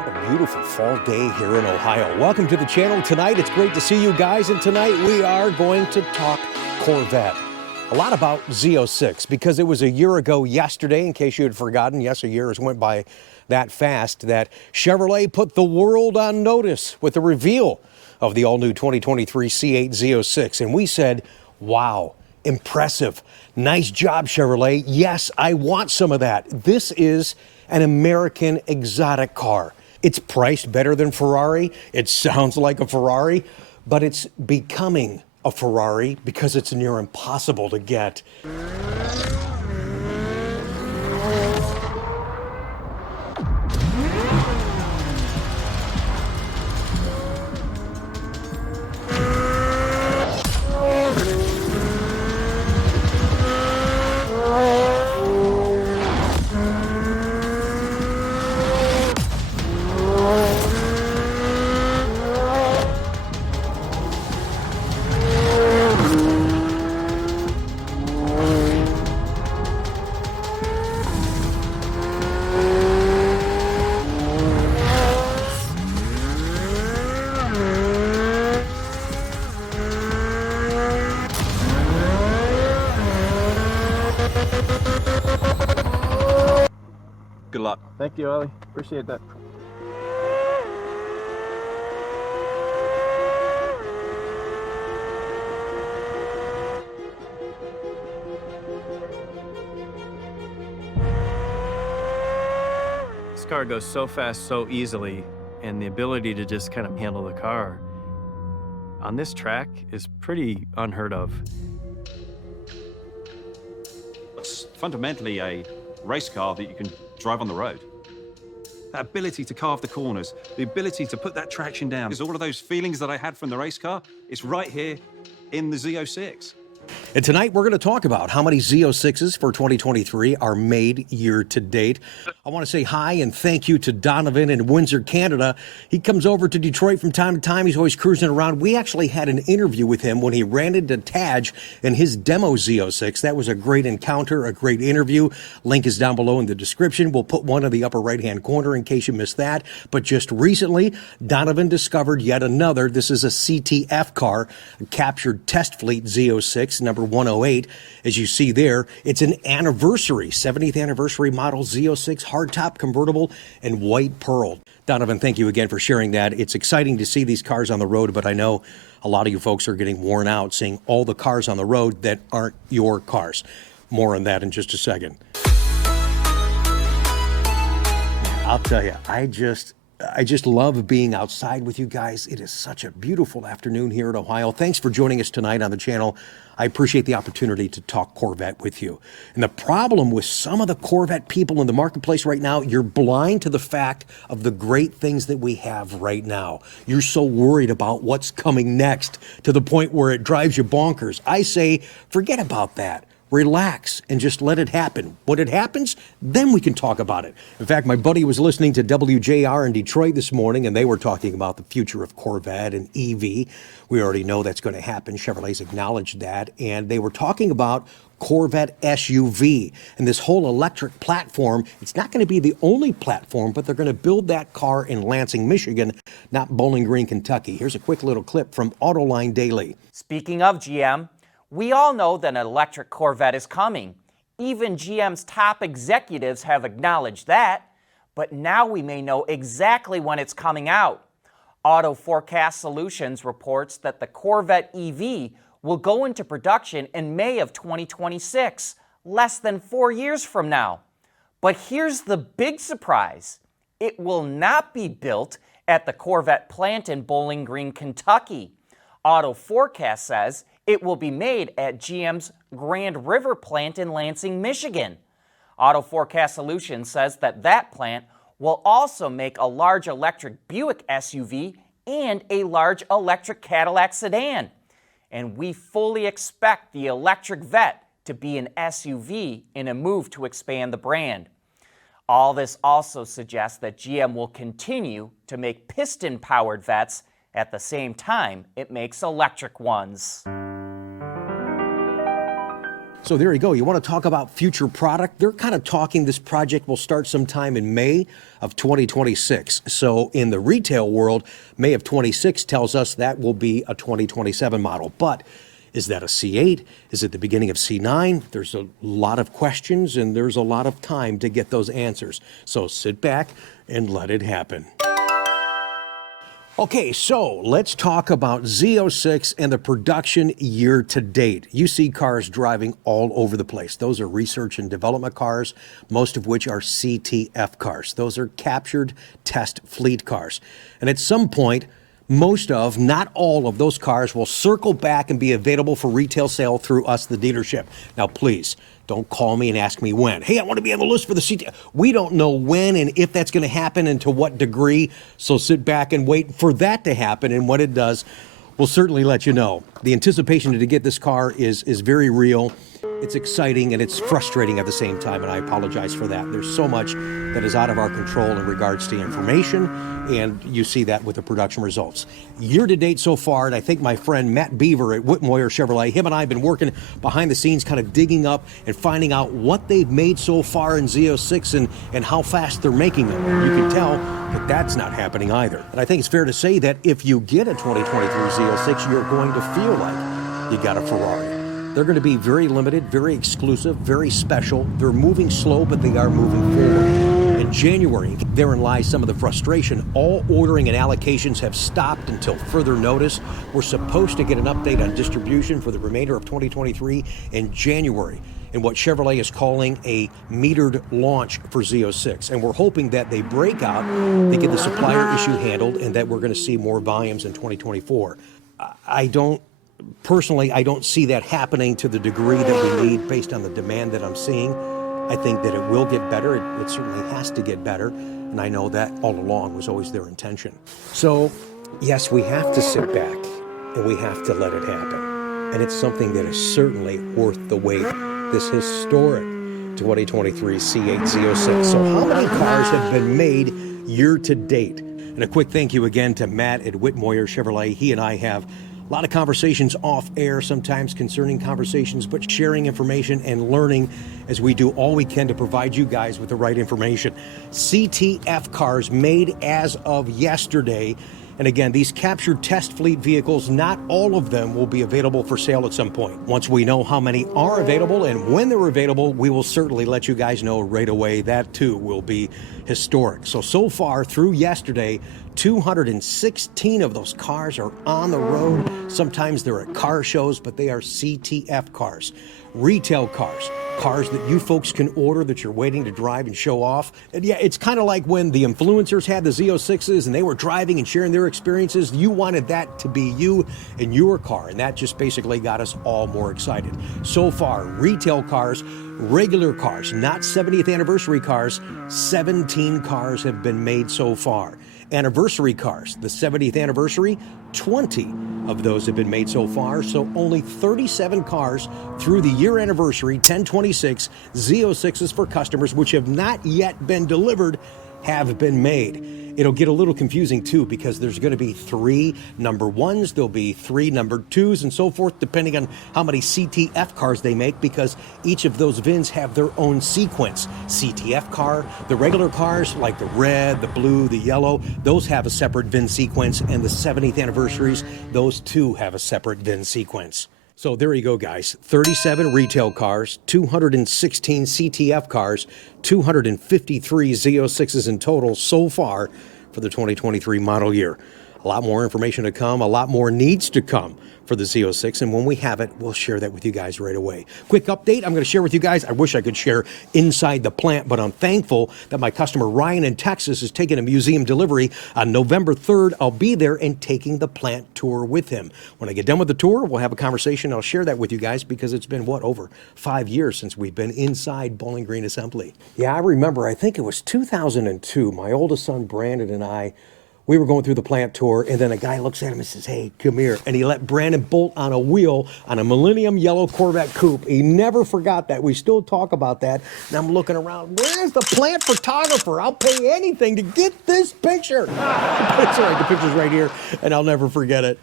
What a beautiful fall day here in Ohio. Welcome to the channel tonight. It's great to see you guys, and tonight we are going to talk Corvette. A lot about Z06 because it was a year ago yesterday, in case you had forgotten. Yes, a year has went by that fast, that Chevrolet put the world on notice with the reveal of the all-new 2023 C8 Z06. And we said, wow, impressive. Nice job, Chevrolet. Yes, I want some of that. This is an American exotic car. It's priced better than Ferrari. It sounds like a Ferrari, but it's becoming a Ferrari because it's near impossible to get. Good luck. Thank you, Ollie. Appreciate that. This car goes so fast, so easily, and the ability to just kind of handle the car on this track is pretty unheard of. It's fundamentally a race car that you can drive on the road. That ability to carve the corners, the ability to put that traction down, is all of those feelings that I had from the race car. It's right here in the Z06. And tonight we're going to talk about how many Z06s for 2023 are made year to date. I want to say hi and thank you to Donovan in Windsor, Canada. He comes over to Detroit from time to time. He's always cruising around. We actually had an interview with him when he ran into TADGE in his demo Z06. That was a great encounter, a great interview. Link is down below in the description. We'll put one in the upper right-hand corner in case you missed that. But just recently, Donovan discovered yet another. This is a CTF car, a captured test fleet Z06, number 108. As you see there, it's an anniversary, 70th anniversary model Z06 hardtop convertible and white pearl. Donovan, thank you again for sharing that. It's exciting to see these cars on the road, but I know a lot of you folks are getting worn out seeing all the cars on the road that aren't your cars. More on that in just a second. I'll tell you, I just love being outside with you guys. It is such a beautiful afternoon here in Ohio. Thanks for joining us tonight on the channel. I appreciate the opportunity to talk Corvette with you. And the problem with some of the Corvette people in the marketplace right now, you're blind to the fact of the great things that we have right now. You're so worried about what's coming next to the point where it drives you bonkers. I say, forget about that. Relax and just let it happen. When it happens, then we can talk about it. In fact, my buddy was listening to WJR in Detroit this morning, and they were talking about the future of Corvette and EV. We already know that's going to happen. Chevrolet's acknowledged that. And they were talking about Corvette SUV and this whole electric platform. It's not going to be the only platform, but they're going to build that car in Lansing, Michigan, not Bowling Green, Kentucky. Here's a quick little clip from Autoline Daily. Speaking of GM, we all know that an electric Corvette is coming. Even GM's top executives have acknowledged that, but now we may know exactly when it's coming out. Auto Forecast Solutions reports that the Corvette EV will go into production in May of 2026, less than 4 years from now. But here's the big surprise. It will not be built at the Corvette plant in Bowling Green, Kentucky. Auto Forecast says it will be made at GM's Grand River plant in Lansing, Michigan. Auto Forecast Solutions says that that plant will also make a large electric Buick SUV and a large electric Cadillac sedan. And we fully expect the electric Vette to be an SUV in a move to expand the brand. All this also suggests that GM will continue to make piston-powered Vettes at the same time it makes electric ones. So there you go. You want to talk about future product? They're kind of talking this project will start sometime in May of 2026. So in the retail world, May of 26 tells us that will be a 2027 model. But is that a C8? Is it the beginning of C9? There's a lot of questions and there's a lot of time to get those answers. So sit back and let it happen. Okay, so let's talk about Z06 and the production year to date. You see cars driving all over the place. Those are research and development cars, most of which are CTF cars. Those are captured test fleet cars. And at some point, most of, not all of those cars will circle back and be available for retail sale through us, the dealership. Now, please, don't call me and ask me when. Hey, I want to be on the list for the CTF. We don't know when and if that's going to happen and to what degree. So sit back and wait for that to happen. And when it does, we'll certainly let you know. The anticipation to get this car is very real. It's exciting and it's frustrating at the same time, and I apologize for that. There's so much that is out of our control in regards to information, and you see that with the production results. Year to date so far, and I think my friend Matt Beaver at Whitmoyer Chevrolet, him and I have been working behind the scenes, kind of digging up and finding out what they've made so far in Z06 and how fast they're making them. You can tell that that's not happening either. And I think it's fair to say that if you get a 2023 Z06, you're going to feel like you got a Ferrari. They're going to be very limited, very exclusive, very special. They're moving slow, but they are moving forward. In January, therein lies some of the frustration. All ordering and allocations have stopped until further notice. We're supposed to get an update on distribution for the remainder of 2023 in January, in what Chevrolet is calling a metered launch for Z06. And we're hoping that they break out, they get the supplier issue handled, and that we're going to see more volumes in 2024. Personally, I don't see that happening to the degree that we need based on the demand that I'm seeing. I think that it will get better. It certainly has to get better. And I know that all along was always their intention. So, yes, we have to sit back and we have to let it happen. And it's something that is certainly worth the wait. This historic 2023 C8 Z06. So how many cars have been made year to date? And a quick thank you again to Matt at Whitmoyer Chevrolet. He and I have a lot of conversations off air, sometimes concerning conversations, but sharing information and learning as we do all we can to provide you guys with the right information. CTF cars made as of yesterday. And again, these captured test fleet vehicles, not all of them will be available for sale at some point. Once we know how many are available and when they're available, we will certainly let you guys know right away. That too will be historic. So far through yesterday, 216 of those cars are on the road. Sometimes they're at car shows, but they are CTF cars. Retail cars that you folks can order that you're waiting to drive and show off. And yeah, it's kind of like when the influencers had the Z06s and they were driving and sharing their experiences. You wanted that to be you and your car, and that just basically got us all more excited. So far, retail cars, regular cars, not 70th anniversary cars, 17 cars have been made so far. Anniversary cars, the 70th anniversary, 20 of those have been made so far, so only 37 cars through the year anniversary, 1026 Z06s for customers which have not yet been delivered have been made. It'll get a little confusing too because there's going to be 3 number 1s, there'll be 3 number 2s and so forth depending on how many CTF cars they make, because each of those VINs have their own sequence. CTF car, the regular cars like the red, the blue, the yellow, those have a separate VIN sequence, and the 70th anniversaries, those too have a separate VIN sequence. So there you go, guys. 37 retail cars, 216 CTF cars, 253 Z06s in total so far for the 2023 model year. A lot more information to come, a lot more needs to come for the Z06, and when we have it, we'll share that with you guys right away. Quick update I'm going to share with you guys. I wish I could share inside the plant, but I'm thankful that my customer Ryan in Texas is taking a museum delivery on November 3rd. I'll be there and taking the plant tour with him. When I get done with the tour, we'll have a conversation. I'll share that with you guys because it's been, over 5 years since we've been inside Bowling Green Assembly. Yeah, I remember, I think it was 2002, my oldest son Brandon and I, we were going through the plant tour, and then a guy looks at him and says, "Hey, come here." And he let Brandon bolt on a wheel on a Millennium yellow Corvette coupe. He never forgot that. We still talk about that. And I'm looking around, where's the plant photographer? I'll pay anything to get this picture. It's all right, the picture's right here, and I'll never forget it.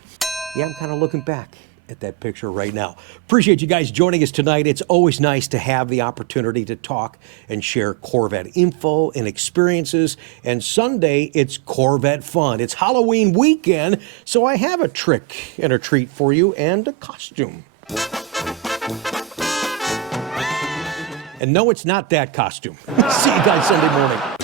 Yeah, I'm kind of looking back at that picture right now. Appreciate you guys joining us tonight. It's always nice to have the opportunity to talk and share Corvette info and experiences. And Sunday, it's Corvette fun. It's Halloween weekend, so I have a trick and a treat for you and a costume. And no, it's not that costume. See you guys Sunday morning.